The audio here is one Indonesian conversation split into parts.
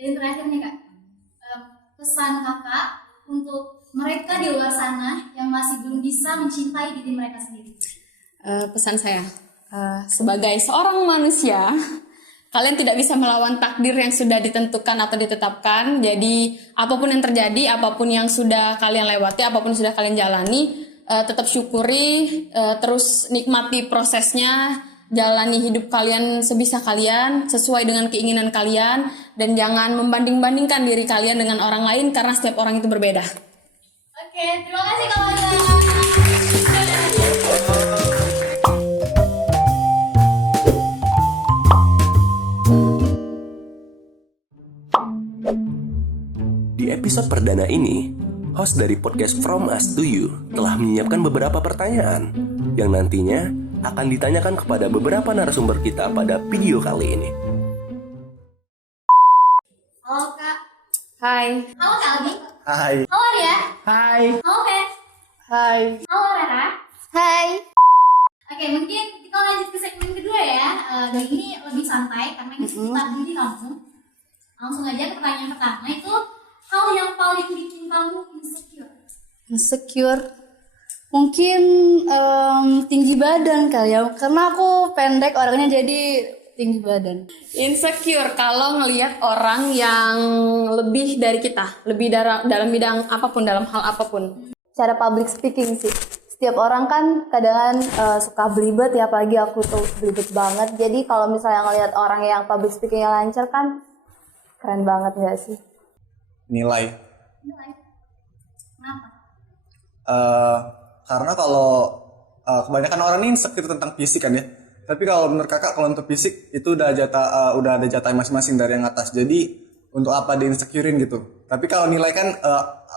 Dan terakhir nih Kak, pesan Kakak untuk mereka di luar sana yang masih belum bisa mencintai diri mereka sendiri. Pesan saya, sebagai seorang manusia, kalian tidak bisa melawan takdir yang sudah ditentukan atau ditetapkan. Jadi apapun yang terjadi, apapun yang sudah kalian lewati, apapun yang sudah kalian jalani, tetap syukuri, terus nikmati prosesnya, jalani hidup kalian sebisa kalian, sesuai dengan keinginan kalian, dan jangan membanding-bandingkan diri kalian dengan orang lain karena setiap orang itu berbeda. Oke, terima kasih Kak Maya. Di episode perdana ini, host dari podcast From Us to You telah menyiapkan beberapa pertanyaan yang nantinya akan ditanyakan kepada beberapa narasumber kita pada video kali ini. Halo Kak. Hai. Halo Kak Aldi. Hai. Halo Ria. Hai. Halo Fen. Hai. Halo Rara. Hai. Oke, mungkin kita lanjut ke segmen kedua ya. Dan ini lebih santai karena ini seputar diri kamu. Langsung aja ke pertanyaan pertama itu, hal yang paling bikin kamu insecure. Insecure mungkin tinggi badan kali ya, karena aku pendek orangnya, jadi tinggi badan. Insecure kalau ngelihat orang yang lebih dari kita, lebih dalam bidang apapun, dalam hal apapun. Cara public speaking sih, setiap orang kan kadang suka belibet ya, apalagi aku tuh belibet banget. Jadi kalau misalnya ngelihat orang yang public speakingnya lancar kan keren banget gak sih? Nilai. Kenapa? Karena kalau kebanyakan orang ini insecure tentang fisik kan ya. Tapi kalau menurut kakak, kalau untuk fisik itu udah ada jatah masing-masing dari yang atas. Jadi untuk apa di-insecurein gitu. Tapi kalau nilai kan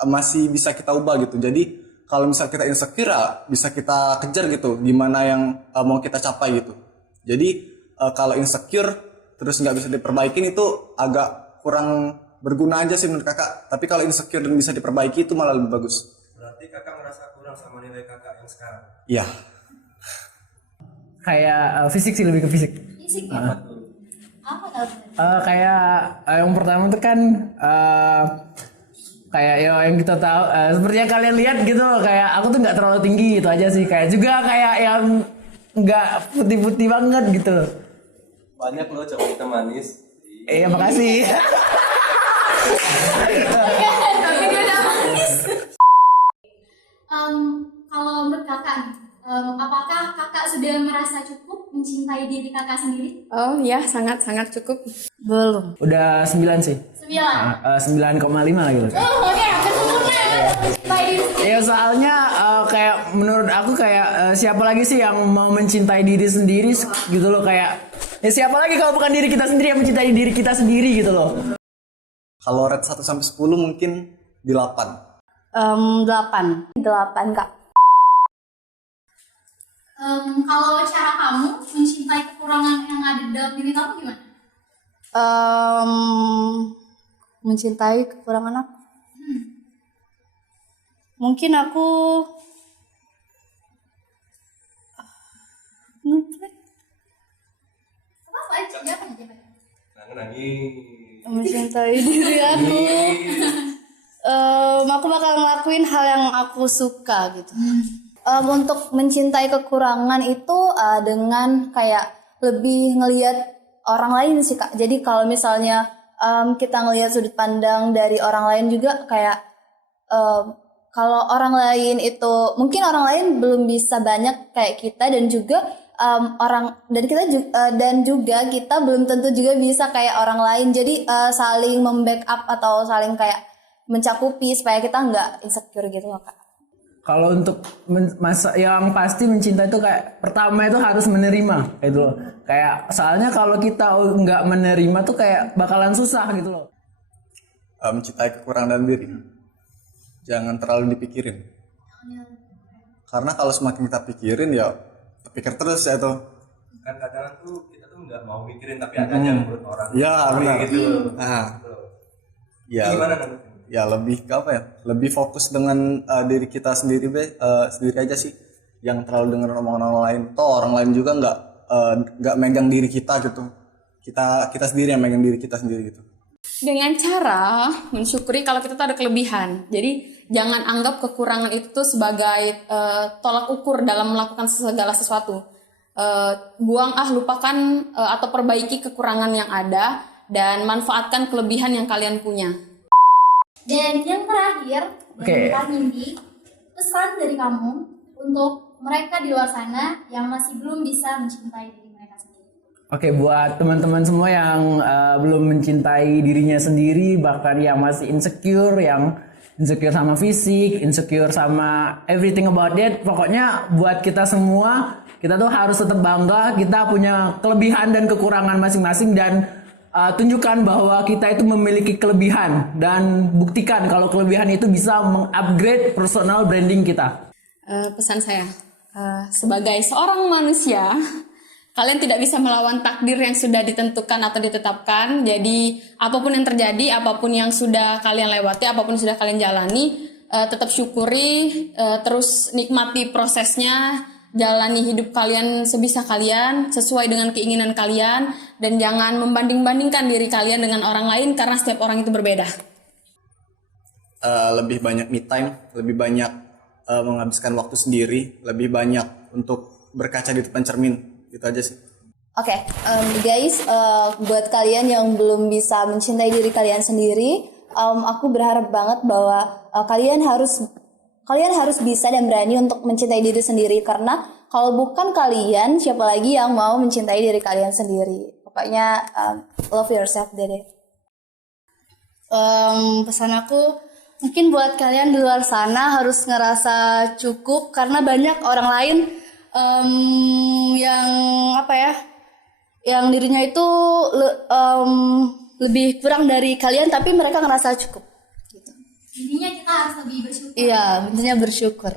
masih bisa kita ubah gitu. Jadi kalau misal kita insecure, bisa kita kejar gitu. Gimana yang mau kita capai gitu. Jadi kalau insecure terus nggak bisa diperbaikin itu agak kurang berguna aja sih menurut kakak. Tapi kalau insecure dan bisa diperbaiki itu malah lebih bagus. Berarti kakak merasa kurang sama nilai kakak yang sekarang? Iya. Kayak fisik sih, lebih ke fisik. Fisik ya? Apa kalau Kayak yang pertama tuh kan kayak yang kita tahu, seperti yang kalian lihat gitu, kayak aku tuh nggak terlalu tinggi gitu aja sih. Kayak juga kayak yang nggak putih-putih banget gitu. Banyak loh cowok kita manis. Iya, makasih. tapi dia udah manis. Kalau menurut kakak, apakah kakak sudah merasa cukup mencintai diri kakak sendiri? Oh ya, sangat-sangat cukup. Belum. Udah 9 sih. 9. 9,5 lagi loh. Oke, hampir sempurna. Mencintai diri sendiri. Ya soalnya kayak menurut aku kayak siapa lagi sih yang mau mencintai diri sendiri gitu loh, kayak ya siapa lagi kalau bukan diri kita sendiri yang mencintai diri kita sendiri gitu loh. Kalau rate 1 sampai 10 mungkin di 8. 8 Kak. Kalau cara kamu mencintai kekurangan yang ada di dalam diri kamu gimana? Mencintai kekurangan aku. Mungkin aku Apa aja? Jawab aja. Nangis. mencintai diri aku. Aku bakal ngelakuin hal yang aku suka gitu. Untuk mencintai kekurangan itu dengan kayak lebih ngelihat orang lain sih Kak. Jadi kalau misalnya kita ngelihat sudut pandang dari orang lain juga, kayak kalau orang lain itu mungkin orang lain belum bisa banyak kayak kita, dan juga dan juga kita belum tentu juga bisa kayak orang lain. Jadi saling membackup atau saling kayak mencakupi supaya kita nggak insecure gitu loh Kak. Kalau untuk masa yang pasti mencinta itu kayak pertama itu harus menerima gitu loh. Kayak soalnya kalau kita nggak menerima tuh kayak bakalan susah gitu loh. Mencintai kekurangan diri. Jangan terlalu dipikirin. Karena kalau semakin kita pikirin ya pikir terus ya tuh. Kan kadang tuh kita tuh nggak mau mikirin tapi ada aja menurut orang. Ya benar. Gitu. Ya. Gimana nanti? Ya lebih ke apa ya? Lebih fokus dengan diri kita sendiri sendiri aja sih. Yang terlalu dengar omongan orang lain. Toh orang lain juga nggak megang diri kita gitu. Kita sendiri yang megang diri kita sendiri gitu. Dengan cara mensyukuri kalau kita tuh ada kelebihan. Jadi jangan anggap kekurangan itu tuh sebagai tolak ukur dalam melakukan segala sesuatu. Lupakan atau perbaiki kekurangan yang ada dan manfaatkan kelebihan yang kalian punya. Dan yang terakhir, Oke. Nindi, pesan dari kamu untuk mereka di luar sana yang masih belum bisa mencintai diri mereka sendiri. Oke, buat teman-teman semua yang belum mencintai dirinya sendiri, bahkan yang masih insecure, yang insecure sama fisik, insecure sama everything about it, pokoknya buat kita semua, kita tuh harus tetap bangga, kita punya kelebihan dan kekurangan masing-masing, dan tunjukkan bahwa kita itu memiliki kelebihan, dan buktikan kalau kelebihan itu bisa mengupgrade personal branding kita. Pesan saya, sebagai seorang manusia, kalian tidak bisa melawan takdir yang sudah ditentukan atau ditetapkan. Jadi apapun yang terjadi, apapun yang sudah kalian lewati, apapun yang sudah kalian jalani, tetap syukuri, terus nikmati prosesnya, jalani hidup kalian sebisa kalian, sesuai dengan keinginan kalian, dan jangan membanding-bandingkan diri kalian dengan orang lain karena setiap orang itu berbeda. Lebih banyak me time, lebih banyak menghabiskan waktu sendiri, lebih banyak untuk berkaca di depan cermin. Gitu aja sih. Oke, guys, buat kalian yang belum bisa mencintai diri kalian sendiri, aku berharap banget bahwa kalian harus bisa dan berani untuk mencintai diri sendiri, karena kalau bukan kalian, siapa lagi yang mau mencintai diri kalian sendiri? Pokoknya love yourself deh. Pesan aku mungkin buat kalian di luar sana harus ngerasa cukup, karena banyak orang lain yang dirinya itu lebih kurang dari kalian, tapi mereka ngerasa cukup. Intinya kita harus lebih bersyukur. Iya, intinya bersyukur.